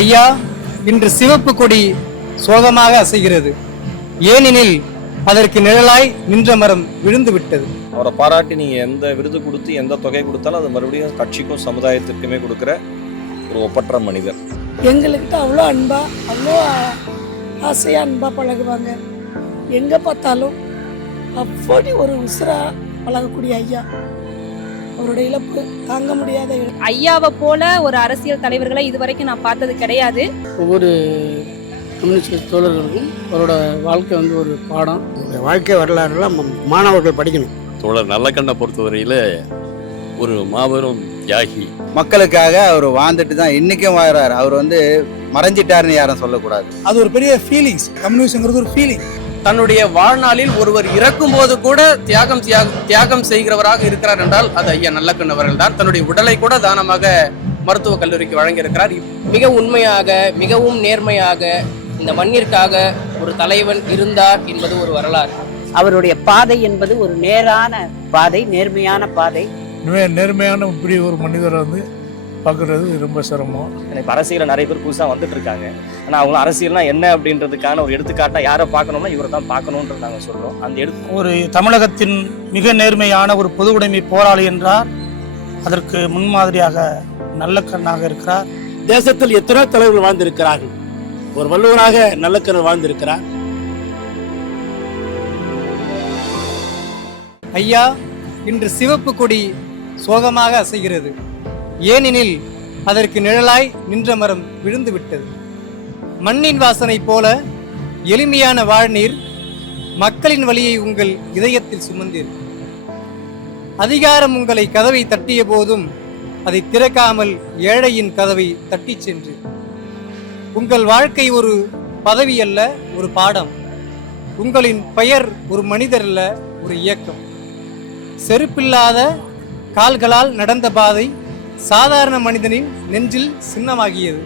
ஐயா, இன்று சிவப்பு கொடி சோகமாக அசைகிறது. ஏனெனில் அதற்கு நிழலாய் நின்ற மரம் விழுந்து விட்டது. அவரை பாராட்டி நீங்க எந்த விருது கொடுத்து எந்த தொகை கொடுத்தாலும் அது மறுபடியும் கட்சிக்கும் சமுதாயத்திற்குமே கொடுக்குற ஒரு ஒப்பற்ற மனிதர். எங்கள்கிட்ட அவ்வளோ அன்பா, அவ்வளோ ஆசையாக அன்பாக பழகுவாங்க. எங்கே பார்த்தாலும் அப்படி ஒரு உசுரா பழகக்கூடிய ஐயா. அவருடைய இழப்பு தாங்க முடியாத. ஐயாவை போல ஒரு அரசியல் தலைவர்களை இதுவரைக்கும் நான் பார்த்தது கிடையாது. ஒவ்வொரு கம்யூனிஸ்ட் தோழர்களுக்கும் அவரோட வாழ்க்கை ஒரு பாடம். வாழ்க்கை வரலாறுலாம் மாணவர்கள் படிக்கணும். தோழர் நல்லக்கண்ணை பொறுத்தவரையில் ஒரு மாபெரும் தியாகி. மக்களுக்காக அவர் வாழ்ந்துட்டு தான் இன்னைக்கும் வாழ்றாரு. அவர் மறைஞ்சிட்டாருன்னு யாரும் சொல்லக்கூடாது. அது ஒரு பெரிய ஃபீலிங்ஸ். கம்யூனிஸ்ட்ங்கிறது ஒரு ஃபீலிங். தன்னுடைய வாழ்நாளில் ஒருவர் இறக்கும் போது கூட தியாகம் செய்கிறவராக இருக்கிறார் என்றால் அது ஐயா நல்லக்கண் அவர்கள் தான். தன்னுடைய உடலை கூட தானமாக மருத்துவக் கல்லூரிக்கு வழங்கியிருக்கிறார். மிக உண்மையாக, மிகவும் நேர்மையாக இந்த மண்ணிற்காக ஒரு தலைவன் இருந்தார் என்பது ஒரு வரலாறு. அவருடைய பாதை என்பது ஒரு நேரான பாதை, நேர்மையான பாதை. நேர்மையான இப்படி ஒரு மனிதரை பார்க்குறது ரொம்ப சிரமம். எனக்கு அரசியலில் நிறைய பேர் புதுசாக வந்துட்டு இருக்காங்க. ஆனால் அவங்க அரசியல்னா என்ன அப்படின்றதுக்கான ஒரு எடுத்துக்காட்டாக யாரை பார்க்கணும்னா இவரை தான் பார்க்கணுன்றது நாங்கள் சொல்கிறோம். அந்த ஒரு தமிழகத்தின் மிக நேர்மையான ஒரு பொது உடைமை போராளி என்றார். அதற்கு முன்மாதிரியாக நல்லக்கண்ணாக இருக்கிறார். தேசத்தில் எத்தனை தலைவர்கள் வாழ்ந்திருக்கிறார்கள். ஒரு வள்ளுவராக நல்லக்கண்ணர் வாழ்ந்திருக்கிறார். ஐயா, இன்று சிவப்பு கொடி சோகமாக அசைகிறது. ஏனெனில் அதற்கு நிழலாய் நின்ற மரம் விழுந்து விட்டது. மண்ணின் வாசனை போல எளிமையான வாழ்நீர் மக்களின் வழியை உங்கள் இதயத்தில் சுமந்தீர். அதிகாரம் உங்களை கதவை தட்டிய போதும் அதை திறக்காமல் ஏழையின் கதவை தட்டிச் சென்று. உங்கள் வாழ்க்கை ஒரு பதவி அல்ல, ஒரு பாடம். உங்களின் பெயர் ஒரு மனிதர் அல்ல, ஒரு இயக்கம். செருப்பில்லாத கால்களால் நடந்த பாதை சாதாரண மனிதனின் நெஞ்சில் சின்னமாகியது.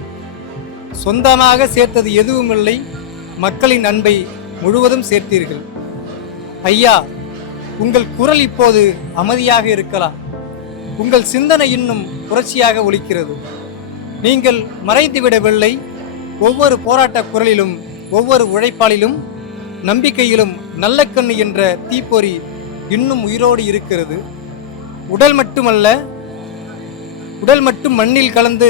சொந்தமாக சேர்த்தது எதுவுமில்லை, மக்களின் அன்பை முழுவதும் சேர்த்தீர்கள். ஐயா, உங்கள் குரல் இப்போது அமைதியாக இருக்கலாம். உங்கள் சிந்தனை இன்னும் புரட்சியாக ஒலிக்கிறது. நீங்கள் மறைந்துவிடவில்லை. ஒவ்வொரு போராட்ட குரலிலும், ஒவ்வொரு உழைப்பாளிலும், நம்பிக்கையிலும் நல்லக்கண்ணு என்ற தீப்பொறி இன்னும் உயிரோடு இருக்கிறது. உடல் மட்டும் மண்ணில் கலந்து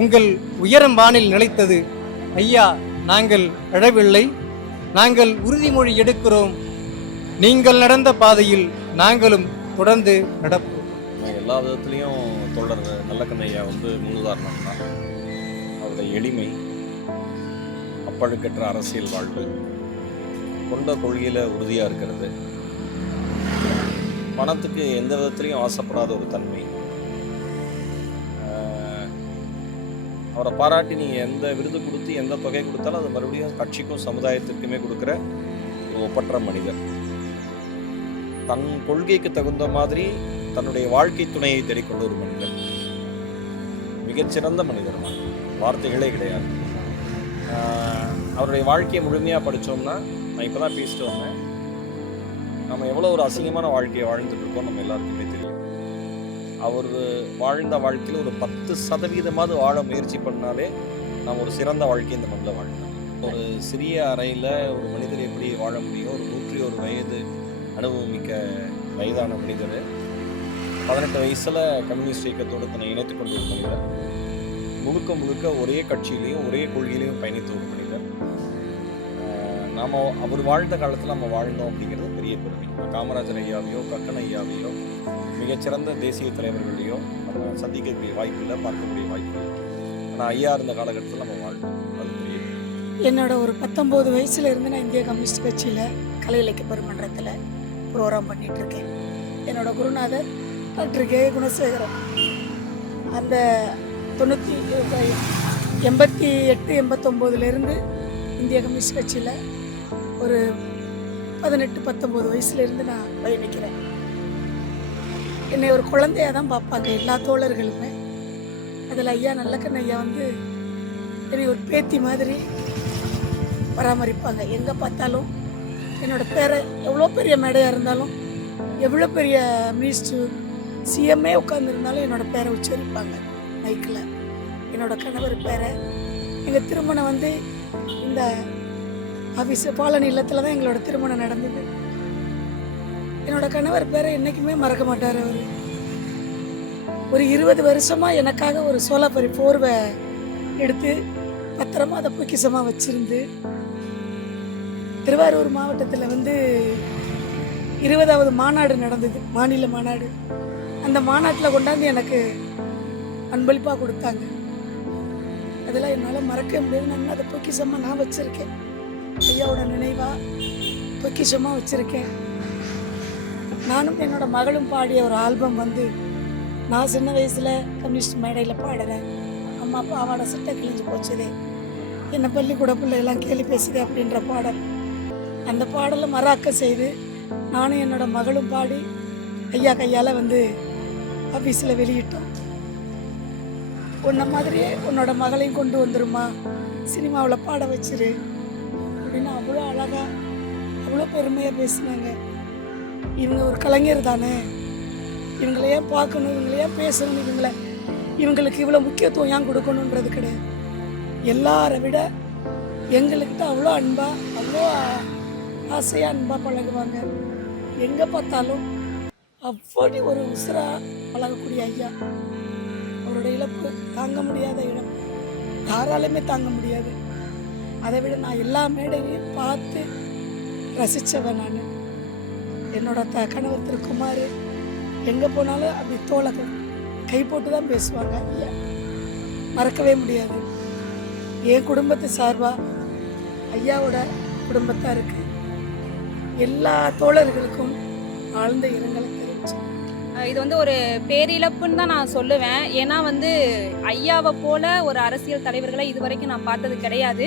உங்கள் உயரம் வானில் நிலைத்தது. ஐயா, நாங்கள் அழவில்லை, நாங்கள் உறுதிமொழி எடுக்கிறோம். நீங்கள் நடந்த பாதையில் நாங்களும் தொடர்ந்து நடப்போம். எல்லா விதத்துலேயும் தோழர் நல்லக்கண்ண ஐயா முன்னுதாரணம் தான். அவருடைய எளிமை, அப்பழுக்கற்ற அரசியல் வாழ்வு, கொண்ட கொள்கையில் உறுதியாக இருக்கிறது, பணத்துக்கு எந்த விதத்துலையும் ஆசைப்படாத ஒரு தன்மை. அவரை பாராட்டி நீங்கள் எந்த விருது கொடுத்து எந்த தொகை கொடுத்தாலும் அது மறுபடியும் கட்சிக்கும் சமுதாயத்திற்குமே கொடுக்குற ஒரு ஒப்பற்ற மனிதர். தன் கொள்கைக்கு தகுந்த மாதிரி தன்னுடைய வாழ்க்கை துணையை தேடிக்கொண்ட ஒரு மனிதர். மிகச்சிறந்த மனிதர் தான், வார்த்தைகளே கிடையாது. அவருடைய வாழ்க்கையை முழுமையாக படித்தோம்னா, நான் இப்போ தான் பேசிட்டு வந்தேன், நம்ம எவ்வளோ ஒரு அசிங்கமான வாழ்க்கையை வாழ்ந்துட்டு இருக்கோம் நம்ம எல்லாருக்குமே தெரியும். அவர் வாழ்ந்த வாழ்க்கையில் ஒரு 10% வாழ முயற்சி பண்ணாலே நாம் ஒரு சிறந்த வாழ்க்கை இந்த மண்ணில் வாழ்ந்தோம். ஒரு சிறிய அறையில் ஒரு மனிதர் எப்படி வாழ முடியும்? ஒரு 101 வயது அனுபவமிக்க வயதான மனிதர், 18 வயசில் கம்யூனிஸ்ட் இயக்கத்தோடு தன்னை இணைத்துக் கொண்ட ஒரு மனிதர், முழுக்க ஒரே கட்சியிலையும் ஒரே கொள்கையிலையும் பயணித்த ஒரு மனிதர். நாம் அவர் வாழ்ந்த காலத்தில் நம்ம வாழ்ந்தோம் அப்படிங்கிறது பெரிய பெருமை. காமராஜர் ஐயாவையோ கக்கன் ஐயாவையோ மிகச்சிறந்த தேசிய தலைவர்களையோ நம்ம சந்திக்கக்கூடிய வாய்ப்பு இல்லை, பார்க்கக்கூடிய வாய்ப்பு இல்லை. ஆனால் ஐயா இருந்த காலகட்டத்தில் நம்ம வாழ்ந்தோம், அது பெரிய. என்னோட ஒரு 19 வயசுல இருந்து நான் இந்திய கம்யூனிஸ்ட் கட்சியில் கலை இலக்கிய பெருமன்றத்தில் ப்ரோக்ராம் பண்ணிட்டு இருக்கேன். என்னோட குருநாதர் டாக்டர் கே குணசேகரன் அந்த 88-89 இந்திய கம்யூனிஸ்ட் கட்சியில் ஒரு 18-19 வயசுலேருந்து நான் பயணிக்கிறேன். என்னை ஒரு குழந்தையாக தான் பார்ப்பாங்க எல்லா தோழர்களுமே. அதில் ஐயா நல்லக்கண்ண ஐயா என்னை ஒரு பேத்தி மாதிரி பராமரிப்பாங்க. எங்கே பார்த்தாலும் என்னோடய பேரை, எவ்வளோ பெரிய மேடையாக இருந்தாலும், எவ்வளோ பெரிய மினிஸ்டர் சிஎம்ஏ உட்காந்துருந்தாலும் என்னோடய பேரை உச்சரிப்பாங்க மைக்கில். என்னோடய கணவர் பேரை, எங்கள் திருமணம் வந்து இந்த ஆஃபீஸ் பாலனி இல்லத்தில் தான் எங்களோட திருமணம் நடந்தது. என்னோட கணவர் பேரை என்றைக்குமே மறக்க மாட்டார். அவர் ஒரு 20 வருஷமாக எனக்காக ஒரு சோலாப்பரி போர்வை எடுத்து பத்திரமா அதை பொக்கிஷமாக வச்சுருந்து திருவாரூர் மாவட்டத்தில் வந்து 20வது மாநாடு நடந்தது, மாநில மாநாடு. அந்த மாநாட்டில் கொண்டாந்து எனக்கு அன்பளிப்பாக கொடுத்தாங்க. அதெல்லாம் என்னால் மறக்க முடியாது. நான் அதை பொக்கிஷமாக நான் வச்சுருக்கேன். ஐயாவோட நினைவாக பொக்கிஷமாக வச்சுருக்கேன். நானும் என்னோட மகளும் பாடிய ஒரு ஆல்பம் வந்து நான் சின்ன வயசில் கம்யூனிஸ்ட் மேடையில் பாடுறேன். அம்மா அப்பா அவட சட்டை கிழிஞ்சு போச்சுதே, என்னை பள்ளிக்கூட பிள்ளையெல்லாம் கேலி பேசுதே அப்படின்ற பாடல். அந்த பாடலை மறாக்க செய்து நானும் என்னோட மகளும் பாடி ஐயா கையால் வந்து ஆஃபீஸில் வெளியிட்டோம். உன்ன மாதிரியே உன்னோட மகளையும் கொண்டு வந்துருமா, சினிமாவில் பாட வச்சிரு அப்படின்னு அவ்வளோ அழகாக அவ்வளோ பெருமையாக பேசினாங்க. இவங்க ஒரு கலைஞர் தானே, இவங்களை ஏன் பார்க்கணும், இவங்களை ஏன் பேசணும், இவங்களுக்கு இவ்வளோ முக்கியத்துவம் ஏன் கொடுக்கணுன்றது கிடையாது. எல்லாரை விட எங்கள்கிட்ட அவ்வளோ அன்பாக அவ்வளோ ஆசையாக அன்பாக பழகுவாங்க. எங்கே பார்த்தாலும் அப்படி ஒரு உசுராக பழகக்கூடிய ஐயா. அவரோட இழப்பு தாங்க முடியாத இடம், யாராலுமே தாங்க முடியாது. அதை விட நான் எல்லா மேடையும் பார்த்து ரசித்தவன் நான். என்னோட கணவர் திருக்குமார் எங்கே போனாலும் அப்படி தோலை கை போட்டு தான் பேசுவாங்க. ஐயா மறக்கவே முடியாது. என் குடும்பத்து சார்பாக ஐயாவோட குடும்பத்தாருக்கு எல்லா தோழர்களுக்கும் ஆழ்ந்த இரங்கலை தெரிவிச்சேன். இது வந்து ஒரு பேரிழப்புன்னு தான் நான் சொல்லுவேன். ஏன்னா வந்து ஐயாவை போல ஒரு அரசியல் தலைவர்களை இதுவரைக்கும் நான் பார்த்தது கிடையாது.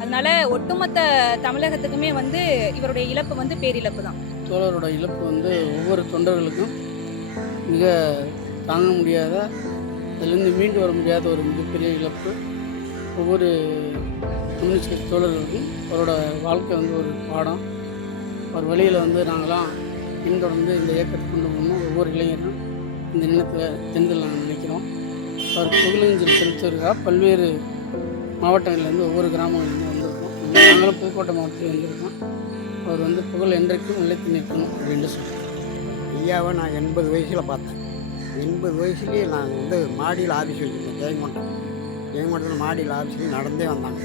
அதனால ஒட்டுமொத்த தமிழகத்துக்குமே வந்து இவருடைய இழப்பு வந்து பேரிழப்பு தான். தோழரோட இழப்பு வந்து ஒவ்வொரு தொண்டர்களுக்கும் மிக தாங்க முடியாத, அதிலிருந்து மீண்டு வர முடியாத ஒரு மிகப்பெரிய இழப்பு. ஒவ்வொரு கம்யூனிஸ்ட் கட்சி தோழர்களுக்கும் அவரோட வாழ்க்கை வந்து ஒரு பாடம். அவர் வழியில் வந்து நாங்களாம் பின்தொடர்ந்து இந்த இயக்கத்தை கொண்டு போகணும். ஒவ்வொரு இளைஞரும் இந்த நிலத்தில் தெந்தில் நாங்கள் நினைக்கிறோம். அவர் புகழஞ்சலி செலுத்துவதற்காக பல்வேறு மாவட்டங்கள்லேருந்து ஒவ்வொரு கிராமங்கள்லேருந்து வந்திருக்கோம். நாங்களும் புதுக்கோட்டை மாவட்டத்தில் வந்திருக்கோம். அவர் வந்து புகழ் என்றைக்கும் நிலைத்து நிற்கணும் அப்படின்னு சொல்லுவோம். ஐயாவை நான் 80 வயசில் பார்த்தேன். 80 வயசுலேயே நான் வந்து மாடியில் ஆஃபீஸ் வச்சுருந்தேன். ஜெயங்கொண்டத்தில் மாடியில் ஆஃபீஸில் நடந்தே வந்தாங்க.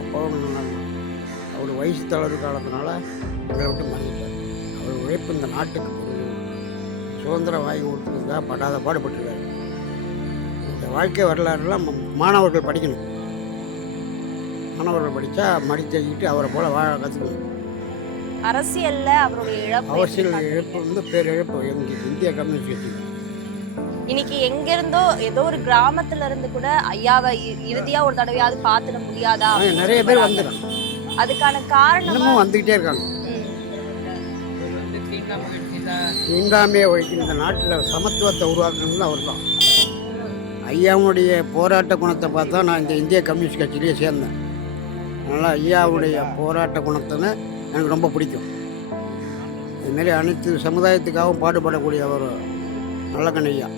அப்போ அவர் வயசு தளர்வு காலத்தினால எங்களை விட்டு மறைஞ்சிட்டார். அவர் உழைப்பு இந்த நாட்டுக்கு சுதந்திரம் வாங்கி கொடுத்ததுக்காக படாத பாடுபட்டுருக்காரு. இந்த வாழ்க்கை வரலாறுலாம் மாணவர்கள் படிக்கணும். மாணவர்கள் படித்தா மடிச்சுக்கிட்டு அவரை போல் வாழ கற்றுக்கணும். அரசியல்ல அவருடைய இழப்பு, அரசியல் இழப்பு வந்து பேரிழப்பு எங்களுக்கு இந்திய கம்யூனிஸ்ட் கட்சி. இன்னைக்கு எங்கிருந்தோ ஏதோ ஒரு கிராமத்துல இருந்து கூட ஐயாவை இறுதியா ஒரு தடவையாவது பார்த்துட முடியாதா? நிறைய பேர் வந்துடும். அதுக்கான காரணமும் வந்துகிட்டே இருக்காங்க. தீண்டாமையை ஒழிக்கிற இந்த நாட்டில் சமத்துவத்தை உருவாக்குறது அவர் தான். ஐயாவுடைய போராட்ட குணத்தை பார்த்தா நான் இந்த இந்திய கம்யூனிஸ்ட் கட்சியிலேயே சேர்ந்தேன். அதனால் ஐயாவுடைய போராட்ட குணத்தை எனக்கு ரொம்ப பிடிக்கும். இதுமாரி அனைத்து சமுதாயத்துக்காகவும் பாடுபடக்கூடிய ஒரு நல்ல கண்ணையா.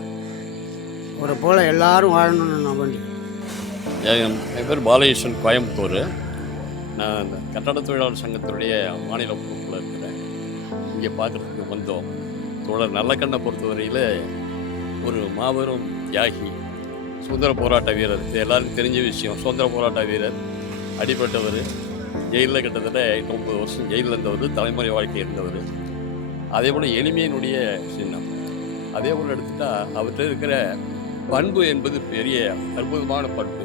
அவரை போல் எல்லாரும் வாழணும்னு நான் வேண்டிக்கிறேன். என் பேர் பாலகிருஷ்ணன், கோயம்புத்தூர். நான் இந்த கட்டட தொழிலாளர் சங்கத்தினுடைய மாநில பொறுப்பில் இருக்கிறேன். இங்கே பார்க்குறதுக்கு வந்தோம். தோழர் நல்லக்கண்ணை பொறுத்தவரையில் ஒரு மாபெரும் தியாகி, சுதந்திர போராட்ட வீரர். இது எல்லாருக்கும் தெரிஞ்ச விஷயம். சுதந்திர போராட்ட வீரர், அடிப்பட்டவர், ஜெயிலில் கிட்டத்தட்ட 9 வருஷம் ஜெயிலில் இருந்தவர், தலைமுறை வாழ்க்கை இருந்தவர். அதே போல் எளிமையினுடைய சின்னம். அதே போல் எடுத்துட்டா அவர்கிட்ட இருக்கிற பண்பு என்பது பெரிய அற்புதமான பண்பு.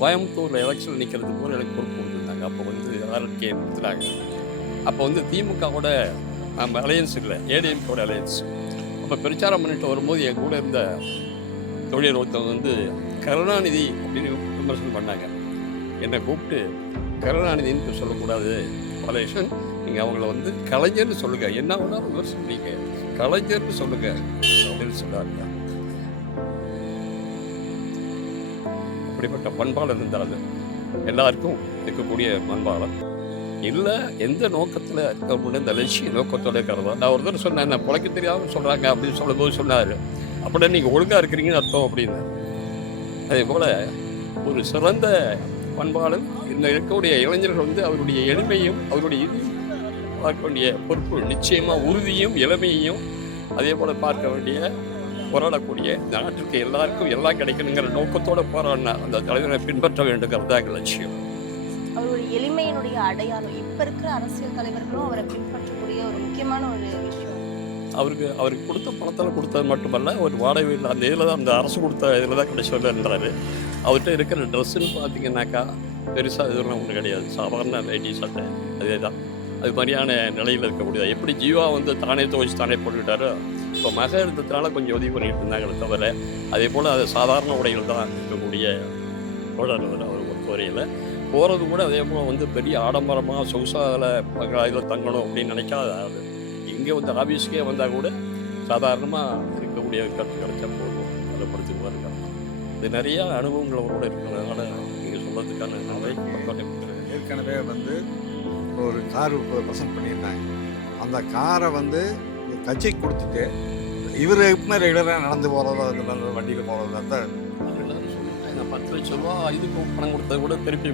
கோயம்புத்தூரில் எலெக்ஷன் நிற்கிறது போல் எனக்கு பொறுப்பு கொடுத்துருந்தாங்க. அப்போ வந்து RK கொடுத்துட்டாங்க. அப்போ வந்து திமுகவோட நம்ம அலையன்ஸ் இல்லை, ஏடிஎம்கோட அலையன்ஸ். அப்போ பிரச்சாரம் பண்ணிட்டு வரும்போது என் கூட இருந்த தொழில் ஒருத்தவங்க வந்து கருணாநிதி அப்படின்னு விமர்சனம் பண்ணாங்க. என்னை கூப்பிட்டு கருணாநிதின்னு சொல்லக்கூடாது பாலகிருஷ்ணன், நீங்கள் அவங்கள வந்து கலைஞர்னு சொல்லுங்கள், என்ன வேணாலும் விமர்சனம் நீங்கள் கலைஞர்னு சொல்லுங்கள் அப்படின்னு சொன்னாங்க. அப்படிப்பட்ட பண்பாளர் இருந்தால் எல்லாருக்கும் இருக்கக்கூடிய பண்பாளர் இல்லை. எந்த நோக்கத்தில் இருக்க இந்த லட்சிய நோக்கத்தோட இருக்கிறதா. நான் ஒரு தடவை சொன்னேன், என்ன பிழைக்க தெரியாமல் சொல்கிறாங்க அப்படின்னு சொல்லும்போது சொன்னார், அப்படின்னா நீங்கள் ஒழுங்காக இருக்கிறீங்கன்னு அர்த்தம் அப்படின்னு. அதே போல் ஒரு சிறந்த பண்பாலும் இந்த இருக்கக்கூடிய இளைஞர்கள் வந்து அவருடைய எளிமையும் அவருடைய பார்க்க வேண்டிய பொறுப்பு நிச்சயமாக உறுதியும் இளமையையும் அதே போல் பார்க்க வேண்டிய போராடக்கூடிய இந்த நாட்டிற்கு எல்லாருக்கும் எல்லாம் கிடைக்கணுங்கிற நோக்கத்தோடு போராடின அந்த தலைவரை பின்பற்ற வேண்டுங்கிறது தான் எங்கள் லட்சியம். அவருடைய எளிமையினுடைய அடையாளம் இப்ப இருக்கிற அரசியல் தலைவர்களும் அவரை பின்பற்றக்கூடிய ஒரு முக்கியமான ஒரு விஷயம். அவருக்கு கொடுத்த பணத்தில் கொடுத்தது மட்டுமல்ல, ஒரு வாடகை வீட்டில் அந்த இதில் தான் அந்த அரசு கொடுத்த இதில் தான் கிடைச்சதுன்றாரு. அவர்கிட்ட இருக்கிற ட்ரெஸ்ஸுன்னு பார்த்தீங்கன்னாக்கா பெருசாக இதெல்லாம் ஒன்றும் கிடையாது, சாதாரண நைட்டி சட்டை அதே தான். அது மாதிரியான நிலையில் இருக்கக்கூடியது. எப்படி ஜீவா வந்து தானே துவைச்சு தானே போட்டுக்கிட்டாரோ, இப்போ மக இருந்ததுனால கொஞ்சம் உதவி பண்ணிட்டு இருந்தாங்களே தவிர, அதே போல் அது சாதாரண உடைகள் தான் இருக்கக்கூடிய தோழர் அவர் பொறுத்தவரையில். போகிறது கூட அதே போல் வந்து பெரிய ஆடம்பரமாக சொகுசாவில் இதில் தங்கணும் அப்படின்னு நினைக்காத ஆள். இங்கே வந்து ஆஃபீஸுக்கே வந்தால் கூட சாதாரணமாக இருக்கக்கூடிய கருத்து கிடைச்சா போதும், அதை படுத்துக்குவாருங்க. இது நிறைய அனுபவங்கள் அவரோட இருக்கிறதுனால நீங்கள் சொல்கிறதுக்கான ஏற்கனவே வந்து ஒரு கார் ப்ரெசென்ட் பண்ணியிருந்தாங்க. அந்த காரை வந்து கட்சிக்கு கொடுத்துட்டு இவர் எப்பவுமே ரெகுலராக நடந்து போகிறதா இருந்தாலும் வண்டியில் போகிறதா தான் நான் 10 லட்ச ரூபா இதுக்கு பணம் கொடுத்தது கூட திருப்பி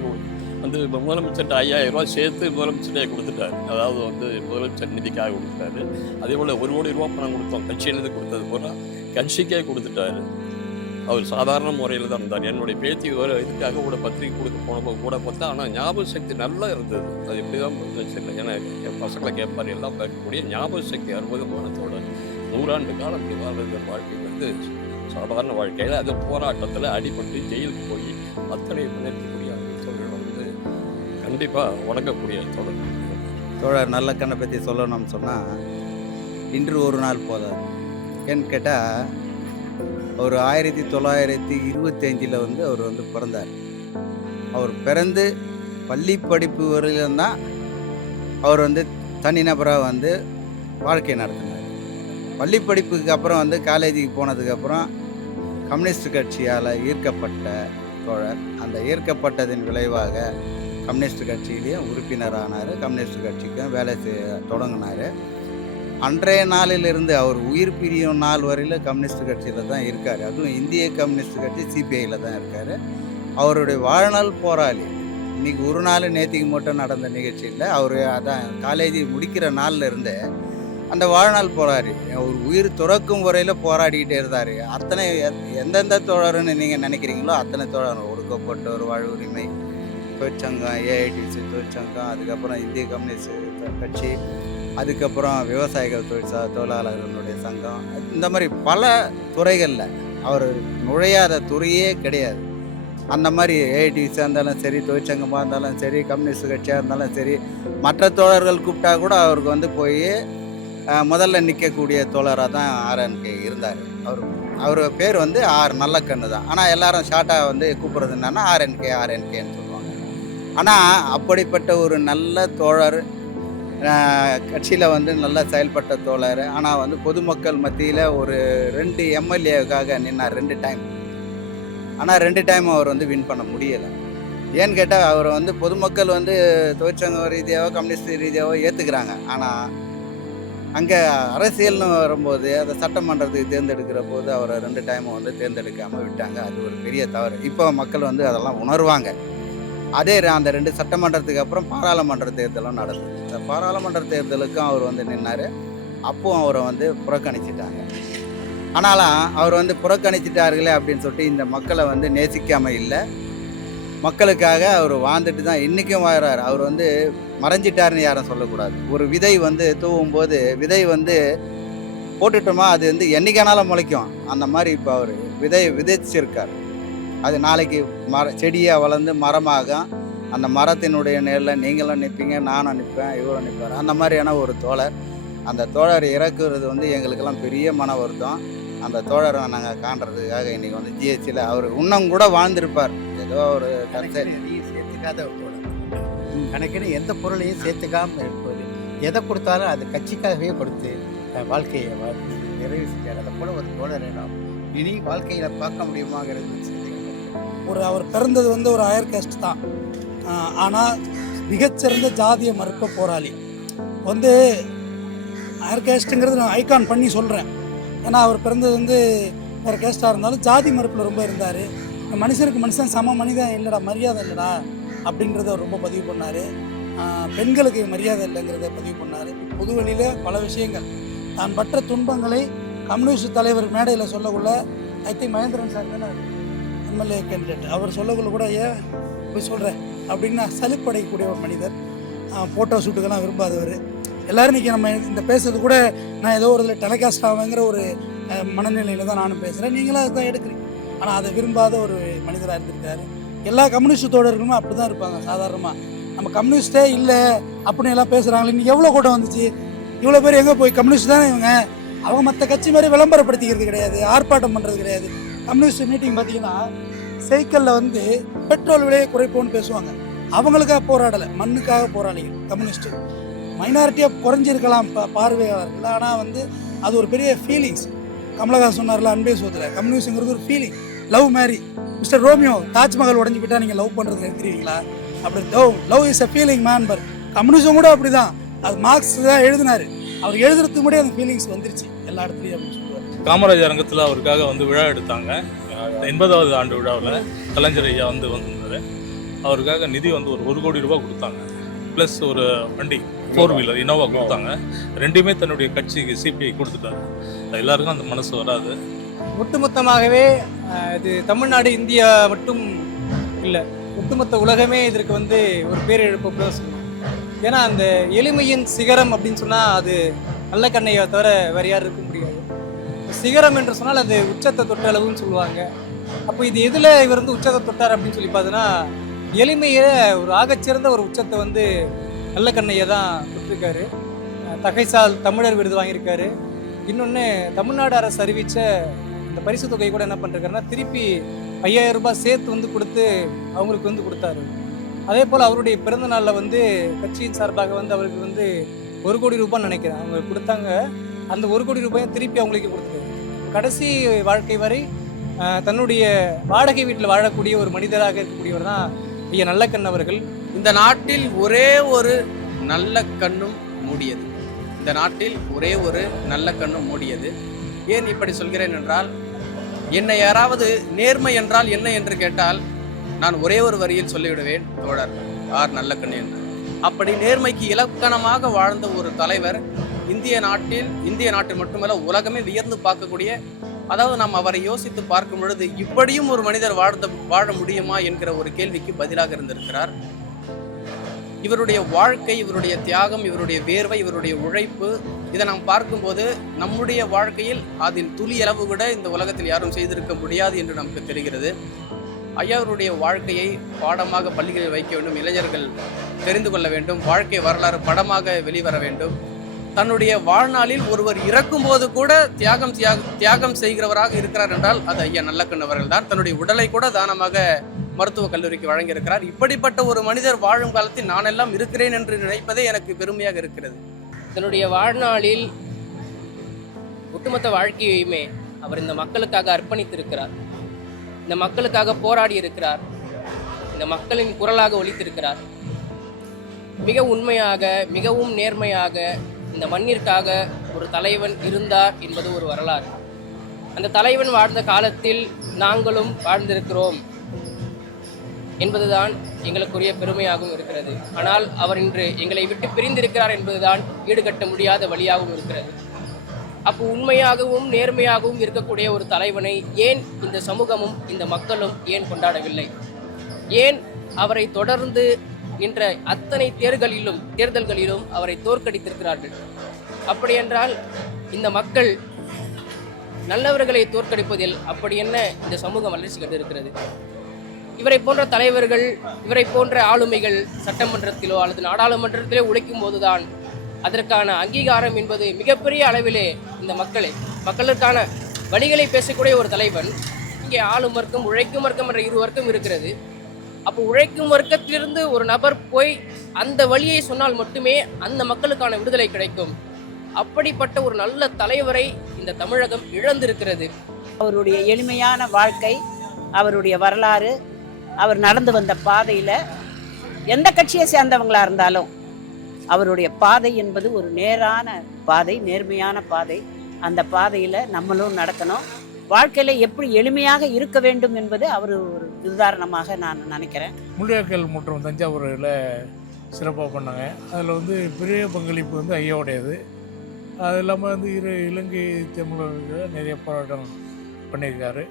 வந்து முதலமைச்சர்கிட்ட 5000 ரூபா சேர்த்து முதலமைச்சர்கிட்ட கொடுத்துட்டாரு. அதாவது வந்து முதலமைச்சர் நிதிக்காக கொடுத்துட்டாரு. அதே போல் 1 கோடி ரூபா பணம் கொடுத்தோம், கட்சியிலேருந்து கொடுத்தது போல கட்சிக்கே கொடுத்துட்டாரு. அவர் சாதாரண முறையில் தான் இருந்தார். என்னுடைய பேத்தி ஒரு இதுக்காக கூட பத்திரிக்கை கொடுக்க போனப்போ கூட பார்த்தா, ஆனால் ஞாபக சக்தி நல்லா இருந்தது. அது எப்படி தான் வச்சிருக்கேன், ஏன்னா என் பசங்களை கேட்பார், எல்லாம் பார்க்கக்கூடிய ஞாபக சக்தி அற்புதமானதோட 100 ஆண்டு காலம் வாழ்கிற வாழ்க்கை வந்து சாதாரண வாழ்க்கையில் அது போராட்டத்தில் அடிபட்டு ஜெயிலுக்கு போய் அத்தனை பண்ணிருக்கக்கூடிய தொழில் வந்து கண்டிப்பாக வணங்கக்கூடிய தோழர் நல்லக்கண்ணை பற்றி சொல்லணும்னு சொன்னால், இன்று ஒரு நாள் போதாது. ஏன்னு கேட்டால், அவர் 1925 வந்து அவர் வந்து பிறந்தார். அவர் பிறந்து பள்ளி படிப்பு வரையிலும் தான் அவர் வந்து தனிநபராக வந்து வாழ்க்கை நடத்தினார். பள்ளி படிப்புக்கு அப்புறம் வந்து காலேஜுக்கு போனதுக்கப்புறம் கம்யூனிஸ்ட் கட்சியால் ஈர்க்கப்பட்ட தோழர். அந்த ஈர்க்கப்பட்டதின் விளைவாக கம்யூனிஸ்ட் கட்சியிலேயும் உறுப்பினரானார். கம்யூனிஸ்ட் கட்சிக்கும் வேலை தொடங்கினார். அன்றைய நாளிலிருந்து அவர் உயிர் பிரியும் நாள் வரையில் கம்யூனிஸ்ட் கட்சியில் தான் இருக்கார். அதுவும் இந்திய கம்யூனிஸ்ட் கட்சி சிபிஐயில் தான் இருக்கார். அவருடைய வாழ்நாள் போராளி. இன்றைக்கி ஒரு நாள் நேற்றுக்கு மட்டும் நடந்த நிகழ்ச்சியில் அவர் அதான் காலேஜ் முடிக்கிற நாளில் இருந்து அந்த வாழ்நாள் போராடி ஒரு உயிர் துறக்கும் வரையில் போராடிக்கிட்டே இருந்தார். அத்தனை எந்தெந்த தோழர்னு நீங்கள் நினைக்கிறீங்களோ அத்தனை தோழர். ஒடுக்கப்பட்ட ஒரு வாழ் உரிமை தொழிற்சங்கம், ஏஐடிசி தொழிற்சங்கம், அதுக்கப்புறம் இந்திய கம்யூனிஸ்ட் கட்சி, அதுக்கப்புறம் விவசாயிகள் தொழிலாளர்களுடைய சங்கம், இந்த மாதிரி பல துறைகளில் அவர் நுழையாத துறையே கிடையாது. அந்த மாதிரி ஏஐடிஸாக இருந்தாலும் சரி, தொழிற்சங்கமாக இருந்தாலும் சரி, கம்யூனிஸ்ட் கட்சியாக இருந்தாலும் சரி, மற்ற தோழர்கள் கூப்பிட்டா கூட அவருக்கு வந்து போய் முதல்ல நிற்கக்கூடிய தோழராக தான் ஆர்என்கே இருந்தார். அவர் பேர் வந்து நல்லக்கண்ணு தான். ஆனால் எல்லாரும் ஷார்ட்டாக வந்து கூப்பிட்றது என்னன்னா ஆர்என்கேன்னு சொல்லுவாங்க. ஆனால் அப்படிப்பட்ட ஒரு நல்ல தோழர், கட்சியில் வந்து நல்லா செயல்பட்ட தோழர். ஆனால் வந்து பொதுமக்கள் மத்தியில் ஒரு 2 எம்எல்ஏவுக்காக நின்னார் 2 டைம். ஆனால் 2 டைம் அவர் வந்து வின் பண்ண முடியலை. ஏன்னு கேட்டால் அவரை வந்து பொதுமக்கள் வந்து தொழிற்சங்க ரீதியாகவோ கம்யூனிஸ்ட் ரீதியாகவோ ஏற்றுக்கிறாங்க. ஆனால் அங்கே அரசியல்னு வரும்போது அதை சட்டமன்றத்துக்கு தேர்ந்தெடுக்கிற போது அவரை 2 டைமும் வந்து தேர்ந்தெடுக்காமல் விட்டாங்க. அது ஒரு பெரிய தவறு. இப்போ மக்கள் வந்து அதெல்லாம் உணர்வாங்க. அதே அந்த 2 சட்டமன்றத்துக்கு அப்புறம் பாராளுமன்ற தேர்தலும் நடந்தது. இந்த பாராளுமன்ற தேர்தலுக்கும் அவர் வந்து நின்னார். அப்போவும் அவரை வந்து புறக்கணிச்சிட்டாங்க. ஆனாலும் அவர் வந்து புறக்கணிச்சிட்டார்களே அப்படின்னு சொல்லிட்டு இந்த மக்களை வந்து நேசிக்காமல் இல்லை, மக்களுக்காக அவர் வாழ்ந்துட்டு தான் இன்றைக்கும் வாழ்கிறார். அவர் வந்து மறைஞ்சிட்டாருன்னு யாரும் சொல்லக்கூடாது. ஒரு விதை வந்து தூவும் போது விதை வந்து போட்டுட்டோமா அது வந்து என்னைக்கானாலும் முளைக்கும். அந்த மாதிரி இப்போ அவர் விதைச்சிருக்கார். அது நாளைக்கு செடியாக வளர்ந்து மரமாகும். அந்த மரத்தினுடைய நேரில் நீங்களும் நிற்பீங்க, நானும் நிற்பேன், இவரும் நிற்பார். அந்த மாதிரியான ஒரு தோழர். அந்த தோழர் இறக்குறது வந்து எங்களுக்கெல்லாம் பெரிய மன வருத்தம். அந்த தோழரை நாங்கள் காண்றதுக்காக இன்றைக்கி வந்து ஜிஹெச்சில் அவர் இன்னும் கூட வாழ்ந்திருப்பார். ஏதோ ஒரு சேர்த்துக்காத ஒரு தோழர். கணக்குன்னு எந்த பொருளையும் சேர்த்துக்காமல் இருப்பது, எதை கொடுத்தாலும் அது கட்சிக்காகவே கொடுத்து வாழ்க்கையை நிறைவு செஞ்சார். அதை போல ஒரு தோழரை நாம் இனி வாழ்க்கையில் பார்க்க முடியுமாங்கிறது. அவர் பிறந்தது வந்து ஒரு ஹையர் கேஸ்ட் தான். ஆனால் மிகச்சிறந்த ஜாதிய மறுக்க போராளி. வந்து ஹையர் கேஸ்ட்டுங்கிறது நான் ஐகான் பண்ணி சொல்கிறேன். ஏன்னா அவர் பிறந்தது வந்து வேறு கேஸ்ட்டாக இருந்தாலும் ஜாதி மறுப்பில் ரொம்ப இருந்தார். இந்த மனுஷனுக்கு மனுஷன் சம மனிதன் இல்லைடா, மரியாதை இல்லைடா அப்படின்றத அவர் ரொம்ப பதிவு பண்ணார். பெண்களுக்கு மரியாதை இல்லைங்கிறத பதிவு பண்ணார். பொது வழியில் பல விஷயங்கள் தான் பற்ற துன்பங்களை கம்யூனிஸ்ட் தலைவர் மேடையில் சொல்லக்குள்ள, ஐ திங்க் மகேந்திரன் சார் தானே எம்எல்ஏ கேண்டிடேட், அவர் சொல்லக்குள்ள கூட ஏன் போய் சொல்கிறேன் அப்படின்னு சலிப்படையக்கூடிய ஒரு மனிதர். ஃபோட்டோ ஷூட்டுக்கெல்லாம் விரும்பாதவர். எல்லோரும் இன்றைக்கி நம்ம இந்த பேசுறது கூட நான் ஏதோ ஒரு இதில் டெலிகாஸ்ட் ஆகுங்கிற ஒரு மனநிலையில் தான் நானும் பேசுகிறேன். நீங்களும் அதுதான் எடுக்கிறீங்க. ஆனால் அதை விரும்பாத ஒரு மனிதராக இருந்திருக்காரு. எல்லா கம்யூனிஸ்ட் தோழர்களும் அப்படி தான் இருப்பாங்க. சாதாரணமாக நம்ம கம்யூனிஸ்டே இல்லை அப்படின்னு எல்லாம் பேசுகிறாங்களே. இன்றைக்கி எவ்வளோ கூட்டம் வந்துச்சு, இவ்வளோ பேர் எங்கே போய் கம்யூனிஸ்ட் தானே இவங்க, அவங்க மற்ற கட்சி மாதிரி விளம்பரப்படுத்திக்கிறது கிடையாது, ஆர்ப்பாட்டம் பண்ணுறது கிடையாது. கம்யூனிஸ்ட் மீட்டிங் பார்த்தீங்கன்னா சைக்கிளில் வந்து பெட்ரோல் விலையை குறைப்போன்னு பேசுவாங்க. அவங்களுக்காக போராடலை, மண்ணுக்காக போராளிகள் கம்யூனிஸ்ட்டு. மைனாரிட்டியாக குறைஞ்சிருக்கலாம் பார்வையாளர்கள், ஆனால் வந்து அது ஒரு பெரிய ஃபீலிங்ஸ். கமலஹாசன் சொன்னார்ல அன்பே சோதரில், கம்யூனிஸ்ட்ங்கிறது ஒரு ஃபீலிங். லவ் மாதிரி மிஸ்டர் ரோமியோ தாஜ்மஹால் உடஞ்சி போயிட்டா நீங்கள் லவ் பண்ணுறது நிறுத்திடுவீங்களா? அப்படி love is a feeling man. Per communism கூட அப்படி தான். அது மார்க்ஸ் தான் எழுதினார். அவர் எழுதுறதுக்கு முன்னாடியே அந்த ஃபீலிங்ஸ் வந்துருச்சு எல்லா இடத்துலையும் அப்படின்னு சொல்லுவார். காமராஜர் அரங்கத்தில் அவருக்காக வந்து விழா எடுத்தாங்க. 80வது ஆண்டு விழாவில் கலைஞர் ஐயா வந்திருந்தார். அவருக்காக நிதி வந்து ஒரு 1 கோடி ரூபாய் கொடுத்தாங்க. ப்ளஸ் ஒரு வண்டி 4 வீலர் இனோவா கொடுத்தாங்க. ரெண்டுமே தன்னுடைய கட்சிக்கு சிபிஐ கொடுத்துட்டாங்க. எல்லாருக்கும் அந்த மனசு வராது. ஒட்டுமொத்தமாகவே இது தமிழ்நாடு இந்தியா மட்டும் இல்லை, ஒட்டுமொத்த உலகமே இதற்கு வந்து ஒரு பேரிழப்பு தான் சொல்லணும். ஏன்னா அந்த எளிமையின் சிகரம் அப்படின்னு சொன்னால் அது நல்லக்கண்ணையை தவிர வேறு யாரும் இருக்க முடியாது. சிகரம் என்று சொன்னால் அது உச்சத்தை தொட்ட அளவுன்னு சொல்லுவாங்க. அப்போ இது எதில் இவர் வந்து உச்சத்தை தொட்டார் அப்படின்னு சொல்லி பார்த்தோன்னா, எளிமையை ஒரு ஆகச்சிறந்த ஒரு உச்சத்தை வந்து நல்லக்கண்ணையை தான் தொட்டிருக்காரு. தகைசால் தமிழர் விருது வாங்கியிருக்காரு. இன்னொன்று தமிழ்நாடு அரசு அறிவித்த இந்த பரிசு தொகையை கூட என்ன பண்ணிருக்காருன்னா திருப்பி 5000 ரூபாய் சேர்த்து வந்து கொடுத்து அவங்களுக்கு வந்து கொடுத்தாரு. அதே போல் அவருடைய பிறந்த நாளில் வந்து கட்சியின் சார்பாக வந்து அவருக்கு வந்து 1 கோடி ரூபான்னு நினைக்கிறேன் அவங்க கொடுத்தாங்க. அந்த 1 கோடி ரூபாயும் திருப்பி அவங்களுக்கு கொடுத்தாரு. கடைசி வாழ்க்கை வரை தன்னுடைய வாடகை வீட்டில் வாழக்கூடிய ஒரு மனிதராக இருக்கக்கூடியவர் தான் ஐயா நல்லக்கண் அவர்கள். இந்த நாட்டில் ஒரே ஒரு நல்ல கண்ணும் மூடியது. இந்த நாட்டில் ஒரே ஒரு நல்ல கண்ணும் மூடியது. ஏன் இப்படி சொல்கிறேன் என்றால், என்னை யாராவது நேர்மை என்றால் என்ன என்று கேட்டால் நான் ஒரே ஒரு வரியில் சொல்லிவிடுவேன், தோழர் ஆர் நல்லக்கண் என்று. அப்படி நேர்மைக்கு இலக்கணமாக வாழ்ந்த ஒரு தலைவர் இந்திய நாட்டில் மட்டுமல்ல உலகமே வியந்து பார்க்கக்கூடிய, அதாவது நாம் அவரை யோசித்து பார்க்கும் பொழுது இப்படியும் ஒரு மனிதர் வாழ முடியுமா என்கிற ஒரு கேள்விக்கு பதிலாக இருந்திருக்கிறார். இவருடைய வாழ்க்கை, இவருடைய தியாகம், இவருடைய வேர்வை, இவருடைய உழைப்பு, இதை நாம் பார்க்கும்போது நம்முடைய வாழ்க்கையில் அதில் துளி அளவு கூட இந்த உலகத்தில் யாரும் செய்திருக்க முடியாது என்று நமக்கு தெரிகிறது. ஐயாவருடைய வாழ்க்கையை பாடமாக பள்ளிகளில் வைக்க வேண்டும், இளைஞர்கள் தெரிந்து கொள்ள வேண்டும், வாழ்க்கை வரலாறு படமாக வெளிவர வேண்டும். தன்னுடைய வாழ்நாளில் ஒருவர் இறக்கும் போது கூட தியாகம் செய்கிறவராக இருக்கிறார் என்றால் அது ஐயா நல்லக்கண் அவர்கள் தான். தன்னுடைய உடலை கூட தானமாக மருத்துவக் கல்லூரிக்கு வழங்கியிருக்கிறார். இப்படிப்பட்ட ஒரு மனிதர் வாழும் காலத்தில் நானெல்லாம் இருக்கிறேன் என்று நினைப்பதே எனக்கு பெருமையாக இருக்கிறது. தன்னுடைய வாழ்நாளில் ஒட்டுமொத்த வாழ்க்கையுமே அவர் இந்த மக்களுக்காக அர்ப்பணித்திருக்கிறார். இந்த மக்களுக்காக போராடி இருக்கிறார். இந்த மக்களின் குரலாக ஒலித்திருக்கிறார். மிக உண்மையாக, மிகவும் நேர்மையாக இந்த மண்ணிற்காக ஒரு தலைவன் இருந்தார் என்பது ஒரு வரலாறு. அந்த தலைவன் வாழ்ந்த காலத்தில் நாங்களும் வாழ்ந்திருக்கிறோம் என்பதுதான் எங்களுக்குரிய பெருமையாகவும் இருக்கிறது. ஆனால் அவர் இன்று எங்களை விட்டு பிரிந்திருக்கிறார் என்பதுதான் ஈடுகட்ட முடியாத வழியாகவும் இருக்கிறது. அப்போ உண்மையாகவும் நேர்மையாகவும் இருக்கக்கூடிய ஒரு தலைவனை ஏன் இந்த சமூகமும் இந்த மக்களும் ஏன் கொண்டாடவில்லை? ஏன் அவரை தொடர்ந்து என்ற அத்தனை தேர்தல்களிலும் அவரை தோற்கடித்திருக்கிறார்கள்? அப்படியென்றால் இந்த மக்கள் நல்லவர்களை தோற்கடிப்பதில் அப்படி என்ன இந்த சமூகம் வளர்ச்சி கண்டிருக்கிறது? இவரை போன்ற தலைவர்கள், இவரை போன்ற ஆளுமைகள் சட்டமன்றத்திலோ அல்லது நாடாளுமன்றத்திலோ உழைக்கும் போதுதான் அதற்கான அங்கீகாரம் என்பது மிகப்பெரிய அளவிலே இந்த மக்களுக்கான வழிகளை பேசக்கூடிய ஒரு தலைவன் இங்கே ஆளும் வர்க்கம், உழைக்கும் வர்க்கம் என்ற 2 வர்க்கம் இருக்கிறது. அப்போ உழைக்கும் வர்க்கத்திலிருந்து ஒரு நபர் போய் அந்த வழியை சொன்னால் மட்டுமே அந்த மக்களுக்கான விடுதலை கிடைக்கும். அப்படிப்பட்ட ஒரு நல்ல தலைவரை இந்த தமிழகம் இழந்திருக்கிறது. அவருடைய எளிமையான வாழ்க்கை, அவருடைய வரலாறு, அவர் நடந்து வந்த பாதையில் எந்த கட்சியை சேர்ந்தவங்களா இருந்தாலும் அவருடைய பாதை என்பது ஒரு நேரான பாதை, நேர்மையான பாதை. அந்த பாதையில் நம்மளும் நடக்கணும். வாழ்க்கையில் எப்படி எளிமையாக இருக்க வேண்டும் என்பது அவர் ஒரு உதாரணமாக நான் நினைக்கிறேன். முள்ளியாக்கல் மற்றும் தஞ்சாவூரில் சிறப்பாக பண்ணாங்க. அதில் வந்து பெரிய பங்களிப்பு வந்து ஐயாவுடையது. அது இல்லாமல் வந்து இலங்கை தமிழர்கள் நிறைய போராட்டம் பண்ணியிருக்காரு.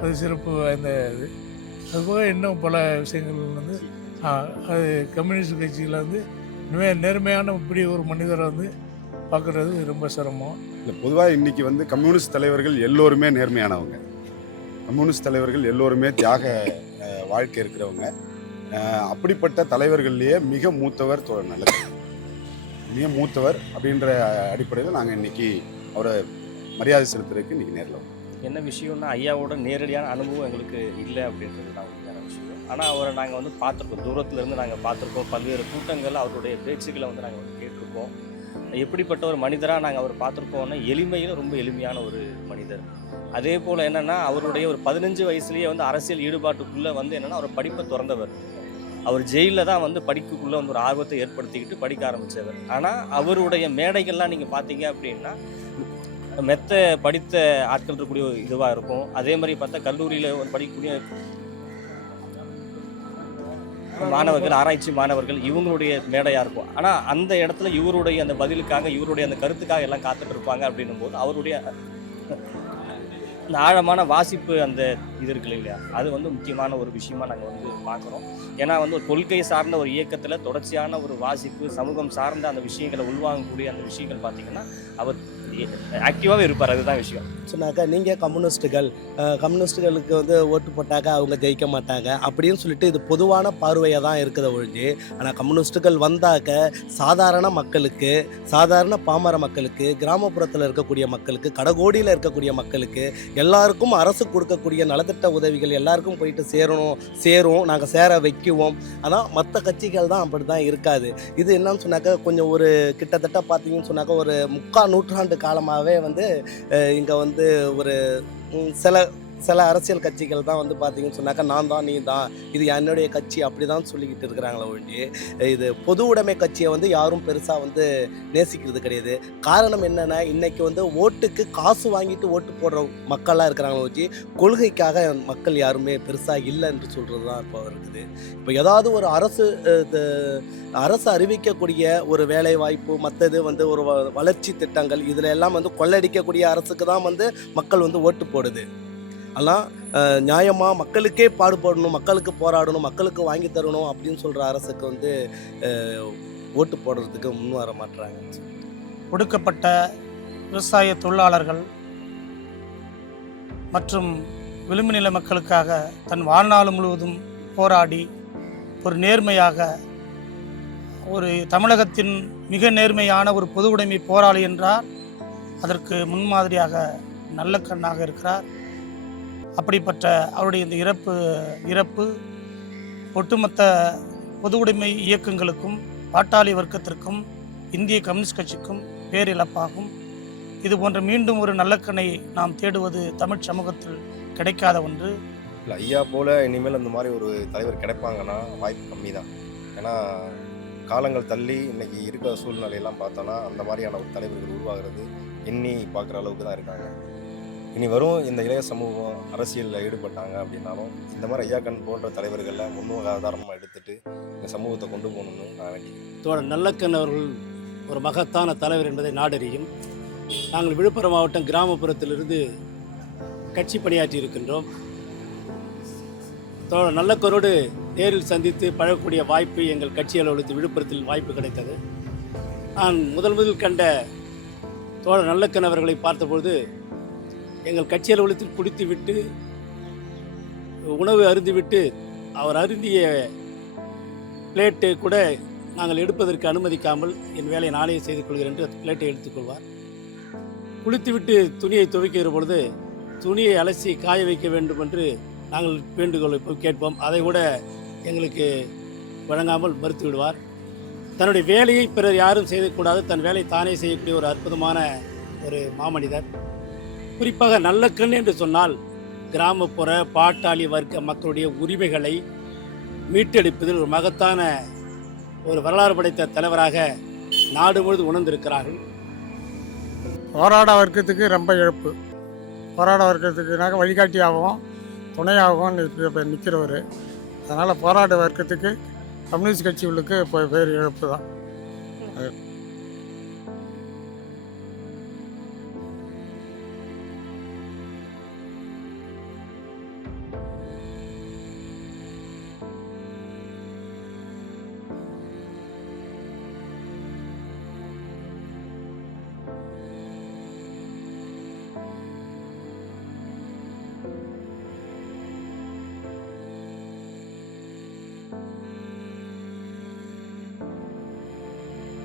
அது சிறப்பு வாய்ந்த இது. அதுபோக இன்னும் பல விஷயங்கள் வந்து அது கம்யூனிஸ்ட் கட்சியில் வந்து நேர்மையான இப்படி ஒரு மனிதரை வந்து பார்க்குறது ரொம்ப சிரமம். இல்லை, பொதுவாக இன்றைக்கி வந்து கம்யூனிஸ்ட் தலைவர்கள் எல்லோருமே நேர்மையானவங்க. கம்யூனிஸ்ட் தலைவர்கள் எல்லோருமே தியாக வாழ்க்கை இருக்கிறவங்க. அப்படிப்பட்ட தலைவர்கள்லேயே மிக மூத்தவர் தோழர் நல்லக்கண்ணு. மிக மூத்தவர் அப்படின்ற அடிப்படையில் நாங்கள் இன்றைக்கி அவரை மரியாதை செலுத்துறதுக்கு இன்றைக்கி நேரில் வரோம். என்ன விஷயம்னா ஐயாவோட நேரடியான அனுபவம் எங்களுக்கு இல்லை அப்படின்றது தான் உண்மையான விஷயம். ஆனால் அவரை நாங்கள் வந்து பார்த்துருக்கோம், தூரத்துலேருந்து நாங்கள் பார்த்துருக்கோம். பல்வேறு கூட்டங்கள் அவருடைய பேச்சுக்களை வந்து நாங்கள் வந்து கேட்டிருக்கோம். எப்படிப்பட்ட ஒரு மனிதராக நாங்கள் அவர் பார்த்துருக்கோம்னா எளிமையில் ரொம்ப எளிமையான ஒரு மனிதர். அதே போல் என்னென்னா அவருடைய ஒரு 15 வயசுலேயே வந்து அரசியல் ஈடுபாட்டுக்குள்ளே வந்து என்னென்னா அவர் படிப்பை திறந்தவர். அவர் ஜெயிலில் தான் வந்து படிப்புக்குள்ளே வந்து ஒரு ஆர்வத்தை ஏற்படுத்திக்கிட்டு படிக்க ஆரம்பித்தவர். ஆனால் அவருடைய மேடைகள்லாம் நீங்கள் பார்த்தீங்க அப்படின்னா மெத்த படித்த ஆட்கள் இருக்கக்கூடிய இதுவாக இருக்கும். அதே மாதிரி பார்த்தா கல்லூரியில் ஒரு படிக்கக்கூடிய மாணவர்கள், ஆராய்ச்சி மாணவர்கள், இவங்களுடைய மேடையாக இருக்கும். ஆனால் அந்த இடத்துல இவருடைய அந்த பதிலுக்காக, இவருடைய அந்த கருத்துக்காக எல்லாம் காத்துட்டு இருப்பாங்க. அப்படின்னும் போது அவருடைய அந்த ஆழமான வாசிப்பு அந்த இது இருக்கு இல்லையா, அது வந்து முக்கியமான ஒரு விஷயமா நாங்கள் வந்து பார்க்குறோம். ஏன்னா வந்து ஒரு கொள்கை சார்ந்த ஒரு இயக்கத்தில் தொடர்ச்சியான ஒரு வாசிப்பு, சமூகம் சார்ந்த அந்த விஷயங்களை உள்வாங்கக்கூடிய அந்த விஷயங்கள் பார்த்தீங்கன்னா அவர் ஆக்டிவாகவே இருப்பார். அதுதான் விஷயம். சொன்னாக்கா நீங்கள் கம்யூனிஸ்டுகளுக்கு வந்து ஓட்டு போட்டாக்க அவங்க ஜெயிக்க மாட்டாங்க அப்படின்னு சொல்லிட்டு இது பொதுவான பார்வையாக தான் இருக்குது ஒழிஞ்சு. ஆனால் கம்யூனிஸ்டுகள் வந்தாக்க சாதாரண மக்களுக்கு, சாதாரண பாமர மக்களுக்கு, கிராமப்புறத்தில் இருக்கக்கூடிய மக்களுக்கு, கடகோடியில் இருக்கக்கூடிய மக்களுக்கு எல்லாருக்கும் அரசு கொடுக்கக்கூடிய நலத்திட்ட உதவிகள் எல்லாருக்கும் போயிட்டு சேரும், நாங்கள் சேர வைக்குவோம். ஆனால் மற்ற கட்சிகள் தான் அப்படி தான் இருக்காது. இது என்னன்னு சொன்னாக்கா கொஞ்சம் ஒரு கிட்டத்தட்ட பார்த்தீங்கன்னு சொன்னாக்கா ஒரு 3/4 நூற்றாண்டு காலமாகவே வந்து இங்கே வந்து ஒரு சில அரசியல் கட்சிகள் தான் வந்து பார்த்தீங்கன்னு சொன்னாக்கா நான் தான், நீ தான், இது என்னுடைய கட்சி அப்படி தான் சொல்லிக்கிட்டு இருக்கிறாங்களே ஒழிஞ்சு இது பொது உடைமை கட்சியை வந்து யாரும் பெருசாக வந்து நேசிக்கிறது கிடையாது. காரணம் என்னென்னா இன்றைக்கி வந்து ஓட்டுக்கு காசு வாங்கிட்டு ஓட்டு போடுற மக்களாக இருக்கிறாங்களே ஒழிஞ்சு கொள்கைக்காக மக்கள் யாருமே பெருசாக இல்லை என்று சொல்கிறது தான் இப்போ இருக்குது. இப்போ ஏதாவது ஒரு அரசு அறிவிக்கக்கூடிய ஒரு வேலை வாய்ப்பு, மற்றது வந்து ஒரு வளர்ச்சி திட்டங்கள், இதில் எல்லாம் வந்து கொள்ளடிக்கக்கூடிய அரசுக்கு தான் வந்து மக்கள் வந்து ஓட்டு போடுது. ஆனால் நியாயமாக மக்களுக்கே பாடுபடணும், மக்களுக்கு போராடணும், மக்களுக்கு வாங்கி தரணும் அப்படின்னு சொல்கிற அரசுக்கு வந்து ஓட்டு போடுறதுக்கு முன் வர மாட்டுறாங்க. ஒடுக்கப்பட்ட விவசாய தொழிலாளர்கள் மற்றும் விளிம்பு நில மக்களுக்காக தன் வாழ்நாள் முழுவதும் போராடி ஒரு நேர்மையாக, ஒரு தமிழகத்தின் மிக நேர்மையான ஒரு பொது உடைமை போராளி என்றால் அதற்கு முன்மாதிரியாக நல்லக்கண்ணாக இருக்கிறார். அப்படிப்பட்ட அவருடைய இந்த இறப்பு ஒட்டுமொத்த பொது உடைமை இயக்கங்களுக்கும், பாட்டாளி வர்க்கத்திற்கும், இந்திய கம்யூனிஸ்ட் கட்சிக்கும் பேரிழப்பாகும். இது போன்ற மீண்டும் ஒரு நல்லக்கண்ணை நாம் தேடுவது தமிழ் சமூகத்தில் கிடைக்காத ஒன்று. இல்லை, ஐயா போல் இனிமேல் அந்த மாதிரி ஒரு தலைவர் கிடைப்பாங்கன்னா வாய்ப்பு கம்மி தான். ஏன்னா காலங்கள் தள்ளி இன்றைக்கி இருக்கிற சூழ்நிலையெல்லாம் பார்த்தோன்னா அந்த மாதிரியான ஒரு தலைவர்கள் உருவாகிறது எண்ணி பார்க்குற அளவுக்கு தான் இருக்காங்க. இனி வரும் இந்த இளைய சமூகம் அரசியலில் ஈடுபட்டாங்க அப்படின்னாலும் இந்த மாதிரி ஐயாக்கண் போன்ற தலைவர்களை முன்னுதாரணமாக எடுத்துகிட்டு இந்த சமூகத்தை கொண்டு போகணும்னு நான் நினைக்கிறேன். தோழர் நல்லக்கண் அவர்கள் ஒரு மகத்தான தலைவர் என்பதை நாடறியும். நாங்கள் விழுப்புரம் மாவட்டம் கிராமப்புறத்திலிருந்து கட்சி பணியாற்றி இருக்கின்றோம். தோழர் நல்லக்கரோடு நேரில் சந்தித்து பழகக்கூடிய வாய்ப்பு எங்கள் கட்சி அலுவலகத்தில் விழுப்புரத்தில் வாய்ப்பு கிடைத்தது. நான் முதல் கண்ட தோழர் நல்லக்கண் அவர்களை பார்த்தபொழுது எங்கள் கட்சி அலுவலகத்தில் குடித்துவிட்டு உணவு அருந்திவிட்டு அவர் அருந்திய பிளேட்டை கூட நாங்கள் எடுப்பதற்கு அனுமதிக்காமல் என் வேலையை நானே செய்து கொள்கிறேன் என்று பிளேட்டை எடுத்துக்கொள்வார். குளித்துவிட்டு துணியை துவைக்கிற பொழுது துணியை அலசி காய வைக்க வேண்டும் என்று நாங்கள் வேண்டுகோளை கேட்போம். அதை கூட எங்களுக்கு வழங்காமல் மறுத்து விடுவார். தன்னுடைய வேலையை பிறர் யாரும் செய்யக்கூடாது, தன் வேலை தானே செய்யக்கூடிய ஒரு அற்புதமான ஒரு மாமனிதர். குறிப்பாக நல்லக்கண் என்று சொன்னால் கிராமப்புற பாட்டாளி வர்க்க மக்களுடைய உரிமைகளை மீட்டெடுப்பதில் ஒரு மகத்தான ஒரு வரலாறு படைத்த தலைவராக நாடு முழுவதும் உணர்ந்திருக்கிறார்கள். போராட வர்க்கத்துக்கு ரொம்ப இழப்பு. போராட வர்க்கத்துக்குனாக்க வழிகாட்டியாகவும் துணையாகவும் நிற்கிறவர். அதனால் போராட்ட வர்க்கத்துக்கு கம்யூனிஸ்ட் கட்சிகளுக்கு இப்போ பேர் இழப்பு தான்.